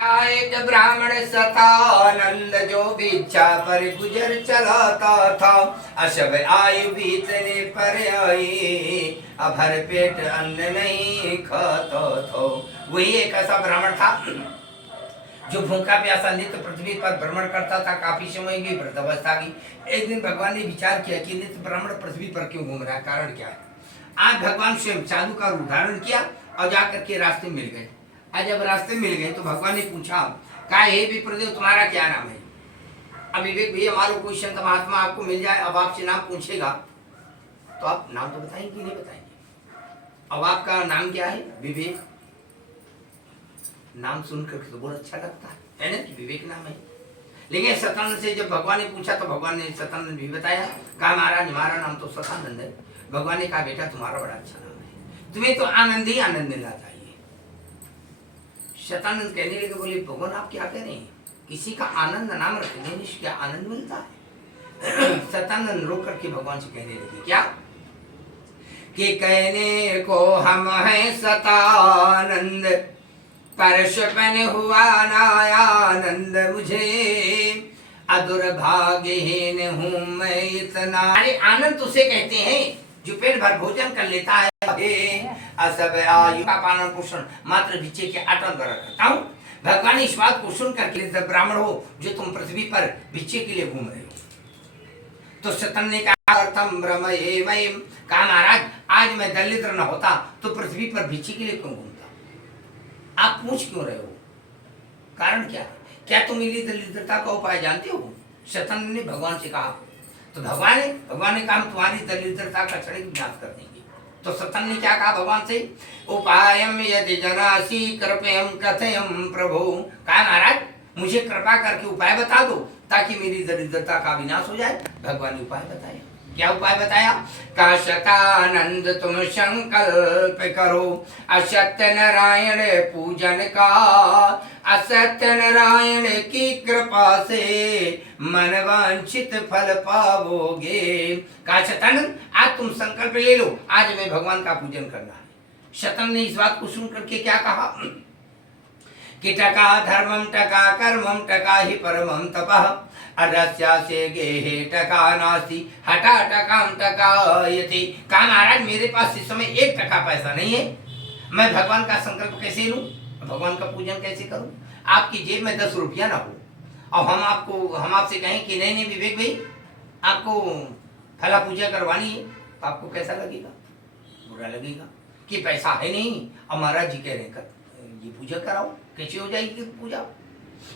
आए जब ब्राह्मण सतानंद जो भी इच्छा पर गुजर चलाता था। अशब आयु बीतने पर आई, अब भर पेट अन्न नहीं खाता था। वही एक ऐसा ब्राह्मण था जो भूखा प्यासा नित्य पृथ्वी पर भ्रमण करता था। काफी समय की वृद्धावस्था की। एक दिन भगवान ने विचार किया कि नित्य ब्राह्मण पृथ्वी पर क्यों घूम रहा है, कारण क्या है। आज भगवान स्वयं साधु का रूप धारण किया और जाकर के रास्ते मिल गए। आज जब रास्ते मिल गए तो भगवान ने पूछा, कहा हे विप्रदेव तुम्हारा क्या नाम है। अब विवेक भैया मारो कोई संत महात्मा आपको मिल जाए, अब आपसे नाम पूछेगा तो आप नाम तो बताएंगे कि नहीं बताएंगे। अब आपका नाम क्या है? विवेक। नाम सुनकर तो बहुत अच्छा लगता है ना कि विवेक नाम है। लेकिन सतानंद से जब भगवान ने पूछा तो भगवान ने सतानंद भी बताया। कहा महाराज हमारा नाम तो सतानंद है। भगवान ने कहा बेटा तुम्हारा बड़ा अच्छा नाम है, तुम्हें तो आनंद ही आनंद मिलना चाहिए। शतानंद कहने लगे, बोले भगवान आप क्या कह रहे हैं, किसी का आनंद नाम रखने से क्या आनंद मिलता है। शतानंद रोक करके भगवान से कहने लगे क्या कि कहने को हम हैं सतानंद, परशपन हुआ नायानंद मुझे, अदुर्भाग्यहीन हूँ मैं इतना। अरे आनंद उसे कहते हैं जो पेट भर भोजन कर लेता है। असब आयु का पालन पोषण मात्र भिक्षे के आटन द्वारा करता हूँ। भगवान इस बात को सुन करके ब्राह्मण हो जो तुम पृथ्वी पर भिक्षे के लिए घूम रहे हो। तो सतन ने कहा अर्थम ब्रह्म कहा महाराज आज मैं दरिद्र न होता तो पृथ्वी पर भिक्षे के लिए क्यों घूमता। आप पूछ क्यों रहे हो, कारण क्या है? क्या तुम मेरी दरिद्रता का उपाय जानते हो? शतन ने भगवान से कहा। तो भगवान ने कहा हम तुम्हारी दरिद्रता का क्षणिक विनाश कर देंगे। तो सतन ने क्या कहा भगवान से, उपायम यदि जनासी कृपयम कथयम प्रभु। कहा महाराज मुझे कृपा करके उपाय बता दो ताकि मेरी दरिद्रता का विनाश हो जाए। भगवान ने उपाय बताया। क्या उपाय बताया? का शतानंद तुम संकल्प करो असत्य नारायण पूजन का, असत्य नारायण की कृपा से मन वांछित फल पाओगे। का शतानंद आज तुम संकल्प ले लो, आज मैं भगवान का पूजन करना है। शतन ने इस बात को सुन करके क्या कहा कि टका धर्मम टका कर्मम टका ही परमम तपः, अरस्या से गेहे टका नास्ति हटा टकाम टकायति। कहा महाराज मेरे पास इस समय 1 टका पैसा नहीं है, मैं भगवान का संकल्प कैसे लूं, भगवान का पूजन कैसे करूं। आपकी जेब में 10 रुपया ना हो और हम आपसे कहें कि नहीं नहीं विवेक भाई आपको फला पूजा करवानी है, तो आपको कैसा लगेगा? बुरा लगेगा कि पैसा है नहीं और महाराज जी कह रहे हैं ये पूजा कराओ, कैसे हो जाएगी पूजा।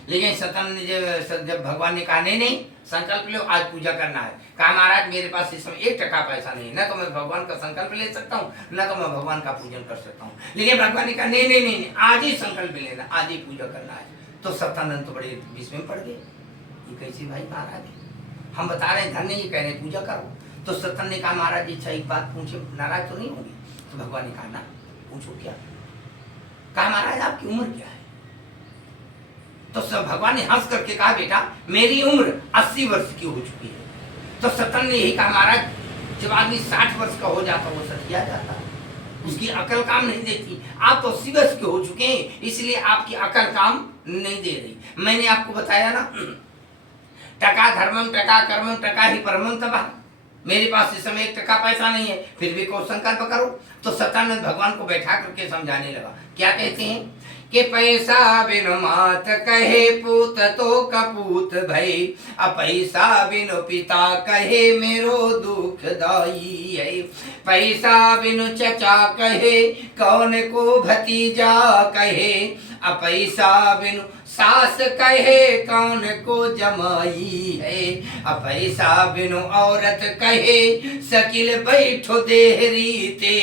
लेकिन सतन ने जब भगवान ने कहा नहीं नहीं संकल्प लो आज पूजा करना है। कहा महाराज मेरे पास इस समय 1 टका पैसा नहीं, ना तो मैं भगवान का संकल्प ले सकता हूँ ना तो मैं भगवान का पूजन कर सकता हूँ। लेकिन भगवान ने कहा नहीं नहीं नहीं आज ही संकल्प लेना, आज ही पूजा करना है। तो सत्यानंद तो बड़े विस्मय में पड़ गए, ये कैसी भाई महाराज हम बता रहे हैं धन्य, ये कह रहे हैं पूजा करो। तो सतन ने कहा महाराज इच्छा एक बात पूछे, नाराज तो नहीं होंगे? तो भगवान ने कहा ना पूछो क्या। कहा महाराज आपकी उम्र क्या है? तो भगवान ने हंस करके कहा बेटा मेरी उम्र 80 वर्ष की हो चुकी है। तो सतन ने यही कहा महाराज जब आदमी 60 वर्ष का हो जाता वो सतिया जाता, उसकी अकल काम नहीं देती। आप तो 80 वर्ष के हो चुके हैं इसलिए आपकी अकल काम नहीं दे रही। मैंने आपको बताया ना टका धर्मम टका कर्मम टका ही परमम तपः, मेरे पास इस समय 1 टका पैसा नहीं है फिर भी को संकल्प करो। तो सत्यानंद भगवान को बैठा करके समझाने लगा। क्या कहते हैं कि पैसा बिनु मात कहे पूत तो कपूत भई, पैसा बिनु पिता कहे मेरो दुख दाई है, पैसा बिनु चचा कहे कौन को भतीजा कहे, पैसा बिनु सास कहे कौन को जमाई है, पैसा बिनु औरत कहे सकिल बैठो देहरी ते,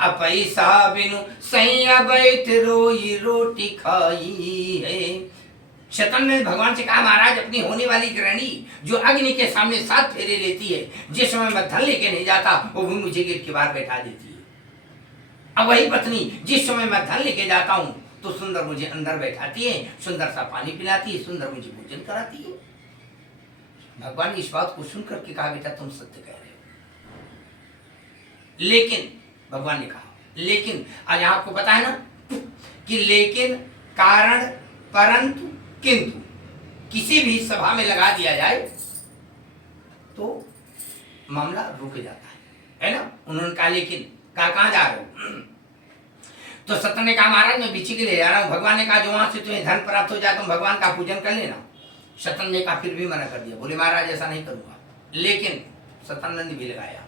पैसा बिनु सैया बैठ रोई रोटी खाई है। शतन ने भगवान से कहा महाराज अपनी होने वाली गृहिणी जो अग्नि के सामने 7 फेरे लेती है, जिस समय मैं धन लेके नहीं जाता वो भी मुझे गेट के बाहर बैठा देती है। अब वही पत्नी जिस समय मैं धन लेके जाता हूँ तो सुंदर मुझे अंदर बैठाती है, सुंदर सा पानी पिलाती है, सुंदर मुझे भोजन कराती है। भगवान ने इस बात को सुन करके कहा बेटा तुम सत्य कह रहे हो। लेकिन भगवान ने कहा लेकिन आज आपको पता है ना कि लेकिन कारण परंतु किंतु किसी भी सभा में लगा दिया जाए तो मामला रुक जाता है ना। उन्होंने कहा लेकिन कहाँ जा रहे हो? तो सत्य ने कहा महाराज मैं बिच्छी के ले जा रहा हूँ। भगवान ने कहा जो वहां से तुम्हें धन प्राप्त हो जाए तुम भगवान का पूजन कर लेना। सतन ने कहा फिर भी मना कर दिया, बोले महाराज ऐसा नहीं करूंगा। लेकिन सतानंद भी लगाया,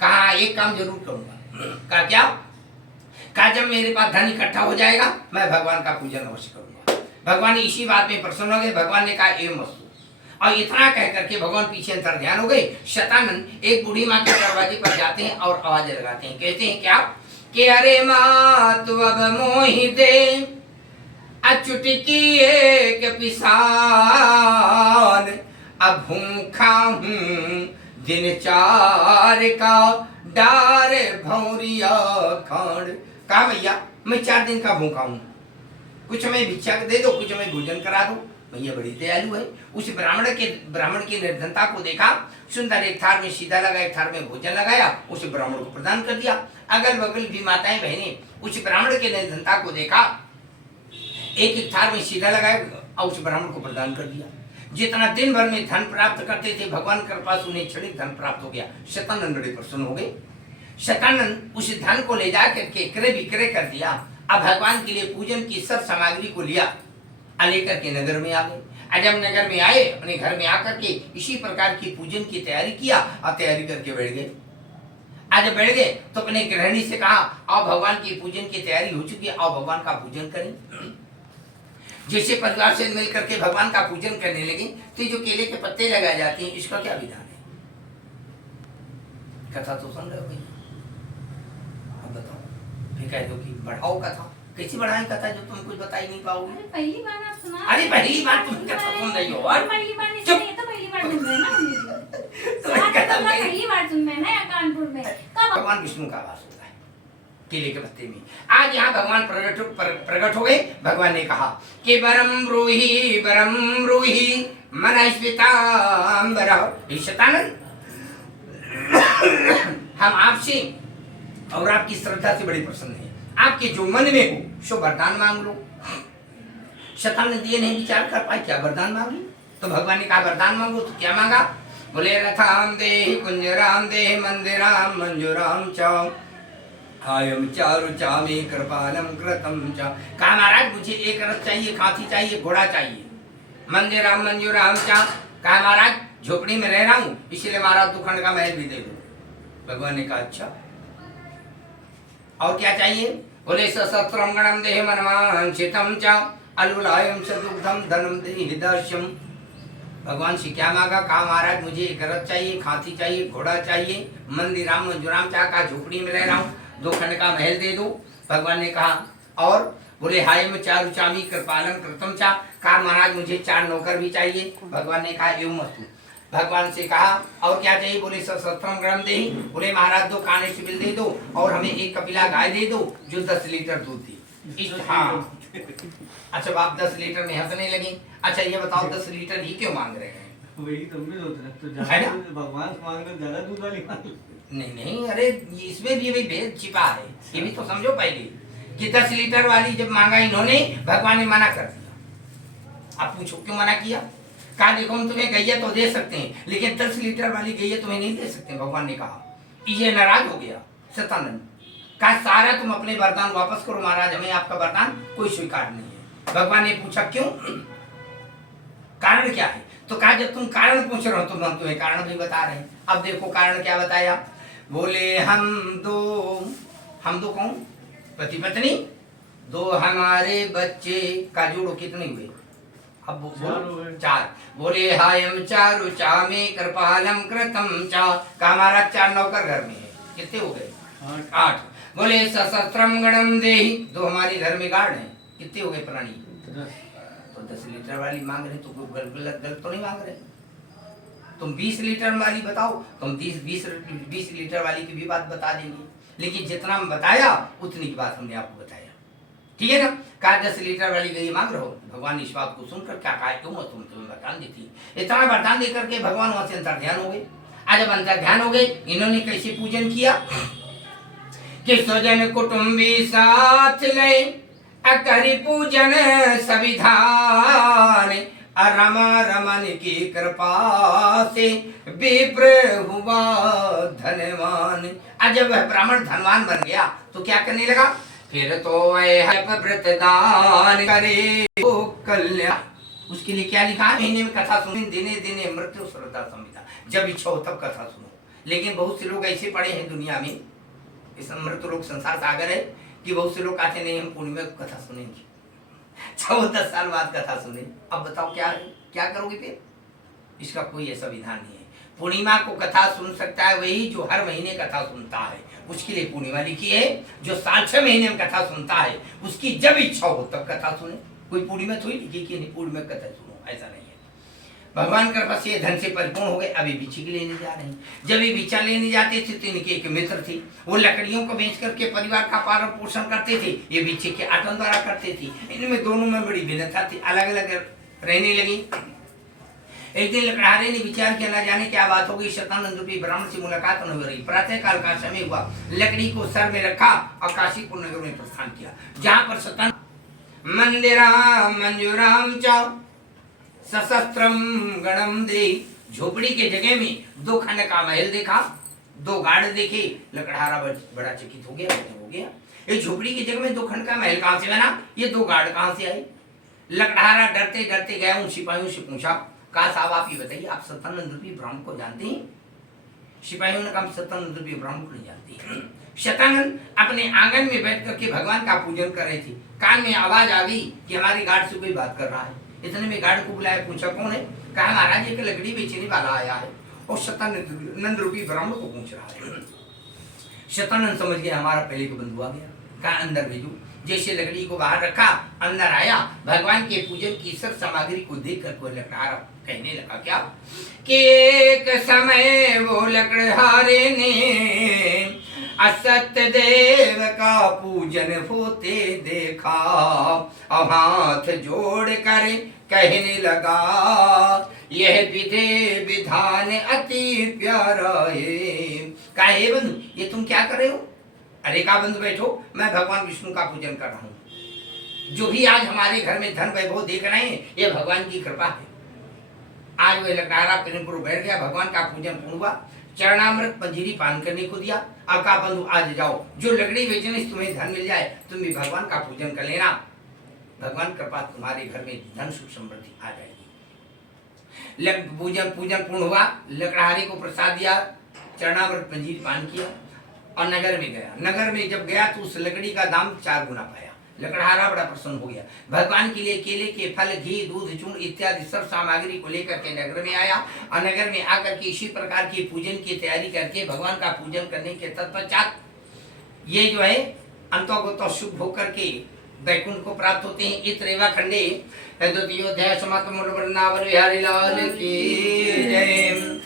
कहा एक काम जरूर करूंगा। कहा क्या? कहा जब मेरे पास धन इकट्ठा हो जाएगा मैं भगवान का पूजन अवश्य करूंगा। भगवान इसी बात में प्रसन्न हो गए। भगवान ने कहा एवं वस्तु। और इतना कह करके भगवान पीछे अंतर ध्यान हो गए। शतानंद एक बूढ़ी माँ के दरवाजे पर जाते हैं और आवाज लगाते हैं, कहते हैं क्या कि अरे माँ तू अब मोहि दे अचुटकी एक पिसान, अब भूखा हूँ दिन चार का डार भौरिया खांड। कहा भैया मैं 4 दिन का भूखा हूँ, कुछ हमें भिक्षा दे दो, कुछ हमें भोजन करा दो। भैया बड़ी दयालु है। उस ब्राह्मण की निर्धनता को देखा, सुंदर एक थार में सीधा लगा, एक थार में भोजन लगाया, उस ब्राह्मण को प्रदान कर दिया। अगल बगल भी माताएं बहनें उस ब्राह्मण के निर्धनता को देखा, एक एक थार में सीधा लगाया और उस ब्राह्मण को प्रदान कर दिया। जितना दिन भर में धन प्राप्त करते थे भगवान के कृपा से उन्हें क्षणिक धन प्राप्त हो गया। शतानंद बड़े प्रसन्न हो गए। शतानंद उस धन को ले जाकर के क्रय विक्रय कर दिया। अब भगवान के लिए पूजन की सब सामग्री को लिया, लेकर के नगर में आ गए। जब नगर में आए अपने घर में आकर के इसी प्रकार की पूजन की तैयारी किया और तैयारी करके बैठ गए। आज बैठ गए तो अपने गृहिणी से कहा आओ भगवान की पूजन की तैयारी हो चुकी है, आओ भगवान का पूजन करें। जैसे परिवार से मिल करके भगवान का पूजन करने लगे तो जो केले के पत्ते लगाए जाते हैं इसका क्या विधान है? कथा तो सुन रहे हो भैया, अब बताओ। फिर कह दो कि बढ़ाओ कथा। कैसी बढ़ाएं कथा जो तुम कुछ बता ही नहीं पाओगे? पहली बार आप सुना। अरे पहली बार तुम कथा सुन रही हो और पहली बार नहीं सुनी, ये तो पहली बार सुन रहे हैं ना हम लोग। पहली बार सुन रहे हैं ना कानपुर में। कब भगवान विष्णु का वास होता है केले के पत्ते में। आज यहाँ भगवान प्रकट हो गए। भगवान ने कहा कि बरम रूही मनस्वितांबर। शतानंद हम आपसे और आपकी श्रद्धा से बड़े प्रसन्न हैं। आपके जो मन में हो सो वरदान मांग लो। शतानंद ये नहीं विचार कर पाए क्या वरदान मांग लो। तो भगवान ने कहा वरदान मांगो। तो क्या मांगा? बोले रथाम देहि कुंजराम देहि मंदिराम मंजूराम च हायम चारु चामे कृपालम कृतम च। कहा महाराज मुझे एक रथ चाहिए, हाथी चाहिए, घोड़ा चाहिए, मंदिराम मंजूराम च। कहा महाराज झोपड़ी में रह रहा हूँ इसलिए महाराज 2 खंड का महल भी दे दो। भगवान ने कहा अच्छा और क्या चाहिए? बोले सशस्त्रम गणम देहि मनवांछितम च अलुलायम च दुग्धम धनम देहि दर्शम। भगवान से क्या मांगा? कहा महाराज मुझे एक रथ चाहिए, हाथी चाहिए, घोड़ा चाहिए, मंदिराम मंजूराम चा। कहा झोपड़ी में रह रहा हूँ 2 खंड का महल दे दो। भगवान ने कहा और? बोले हाय में चारु चामी कृपालन कृतम चा। कहा महाराज मुझे 4 नौकर भी चाहिए। भगवान ने कहा एवं मस्तु। भगवान से कहा और क्या चाहिए? बोले सशस्त्रम गणम देहि। बोले महाराज 2 काने सिबिल दे दो और हमें 1 कपिला गाय दे दो जो 10 लीटर दूध दी। हाँ अच्छा आप 10 लीटर में हंसने लगे। अच्छा ये बताओ 10 लीटर ही क्यों मांग रहे हैं? वही तुम भी सोच रहे तो है ना? भगवान से मांग रहे ज्यादा दूध वाली मांग। नहीं नहीं अरे इसमें भी अभी भेद छिपा है। ये भी तो समझो पहले कि 10 लीटर वाली जब मांगा इन्होंने भगवान ने मना कर दिया। आप पूछो क्यों मना किया? कहा देखो हम तुम्हें गैया तो दे सकते हैं लेकिन 10 लीटर वाली गैया तुम्हें नहीं दे सकते। भगवान ने कहा ये नाराज हो गया शतानंद। कहा सारा तुम अपने वरदान वापस करो महाराज, हमें आपका वरदान कोई स्वीकार नहीं है। भगवान ने पूछा क्यों, कारण क्या है? तो कहा जब तुम कारण पूछ रहे हो तो हम तुम्हें कारण भी बता रहे हैं। अब देखो कारण क्या बताया। बोले हम दो कौन? पति पत्नी, 2 हमारे बच्चे का जोड़ो कितने हुए? अब बोलो 4। बोले हायम चारु चामे कृपालम कृतम चा। का हमारा 4 नौकर घर में है, कितने हो गए? 8। बोले सशस्त्रम गणम देहि, 2 हमारे घर में गार्ड हैं, कितने हो गए प्राणी? 10 लीटर वाली मांग रहे तो गलत तो नहीं मांग रहे। तुम 20 लीटर वाली बताओ, तुम 20 लीटर वाली की भी बात बता देंगे, लेकिन जितना हम बताया उतनी की बात हमने आपको बताया। ठीक है ना? कहा 10 लीटर वाली गई मांग रहे हो। भगवान इस बात को सुनकर क्या कहा क्यों तुम तुम्हें वरदान देती। इतना वरदान देकर के भगवान वहां से अंतर ध्यान हो गए। आज जब अंतर ध्यान हो गए इन्होंने कैसे पूजन किया कि स्वजन कुटुंबी साथ ले अकरि पूजन सविधान, रमा रमन की कृपा से विप्र हुआ धनवान। आज जब वह ब्राह्मण धनवान बन गया तो क्या करने लगा, फिर तो वह व्रत दान करे वो कल्याण। उसके लिए क्या लिखा, महीने में कथा सुनी, दिने दिने मृत्यु श्रद्धा संहिता, जब इच्छा हो तब कथा सुनो। लेकिन बहुत से लोग ऐसे पड़े हैं दुनिया में, इस मृत लोग संसार सागर है, कि बहुत से लोग कहते नहीं हम पूर्णिमा में कथा सुनेंगे, 14 साल बाद कथा सुने। अब बताओ क्या करोगे फिर? इसका कोई ऐसा विधान नहीं है। पूर्णिमा को कथा सुन सकता है वही जो हर महीने कथा सुनता है, उसके लिए पूर्णिमा लिखी है। जो 6 महीने में कथा सुनता है उसकी जब इच्छा हो तब कथा सुने। कोई पूर्णिमा थोड़ी लिखी कि नहीं पूर्णिमा कथा सुनो, ऐसा नहीं है। भगवान कृपा से धन से परिपूर्ण हो गए, अभी बिछी लेने जा रहे हैं। जब ये बिछा लेने जाते थे तो इनके एक मित्र थे, वो लकड़ियों को बेच करके परिवार का पालन पोषण करते थे, ये बिछे के आटन द्वारा करते थे। इनमें दोनों में बड़ी भिन्नता थी, अलग अलग रहने लगी। एक दिन लकड़हारे ने विचार किया, न जाने क्या बात होगी, शतानंद रूपी ब्राह्मण से मुलाकात न हो रही। प्रातः काल का समय हुआ, लकड़ी को सर में रखा और काशीपुर नगर में प्रस्थान किया, जहाँ पर शतानंद मंदिरा मंजूराम च सशस्त्रम गणम दे, झोपड़ी के जगह में 2 खंड का महल देखा, 2 गार्ड देखे। लकड़हारा बड़ा चकित हो गया, ये झोपड़ी की जगह में 2 खंड का महल कहाँ से बना, ये 2 गार्ड कहाँ से आए? लकड़हारा डरते डरते गया, उन सिपाहियों से पूछा, कहा साहब आप ये बताइए, आप शतानंद रूपी ब्राह्मण को जानते हैं? सिपाहियों ने कहा शतानंद रूपी ब्राह्मण को नहीं जानते। शतानंद अपने आंगन में बैठ करके भगवान का पूजन कर रहे थे, कान में आवाज आ गई कि हमारे गार्ड से कोई बात कर रहा है। इतने में गार्ड को बुलाया, पूछा कौन है? कहा महाराज एक लकड़ी बेचने वाला आया है और शतानंद रूपी ब्राह्मण को पूछ रहा है। शतानंद समझ गया हमारा पहले को बंधु आ गया, कहा अंदर भेजो। जैसे लकड़ी को बाहर रखा, अंदर आया, भगवान के पूजन की सब सामग्री को देख कर कोई लकड़हारा कहने लगा क्या कि एक समय वो लकड़हारे ने असत्य देव का पूजन होते देखा और हाथ जोड़ कर कहने लगा, यह विधि विधान अति प्यारा है। कहे बंधु ये तुम क्या कर रहे हो? अरे का बंधु बैठो, मैं भगवान विष्णु का पूजन कर रहा हूँ। जो भी आज हमारे घर में धन वैभव देख रहे हैं ये भगवान की कृपा है। आज वह लकड़हारा प्रेम पूर्वक बैठ गया, भगवान का पूजन पूर्ण हुआ, चरणामृत पंजीरी पान करने को दिया। अब का बंधु आज जाओ, जो लकड़ी बेचने से तुम्हें धन मिल जाए तुम भी भगवान का पूजन कर लेना, भगवान कृपा तुम्हारे घर में धन सुख समृद्धि आ जाएगी। पूजन पूर्ण हुआ, लकड़हारे को प्रसाद दिया, चरणामृत पंजीरी पान किया और नगर में गया। नगर में जब गया तो उस लकड़ी का दाम 4 गुना पाया। लकड़हारा बड़ा प्रसन्न हो गया, भगवान के लिए केले के फल, घी, दूध, चूर्ण इत्यादि सब सामग्री को लेकर के नगर में आया और नगर में आकर के इसी प्रकार की पूजन की तैयारी करके भगवान का पूजन करने के तत्पश्चात ये जो है अंतोगत शुभ होकर के वैकुंठ को प्राप्त होते हैं। इत्रेवा खंडे द्वितीयोध्याय समाप्त। मुरली वृंदावन बिहारी लाल की जय।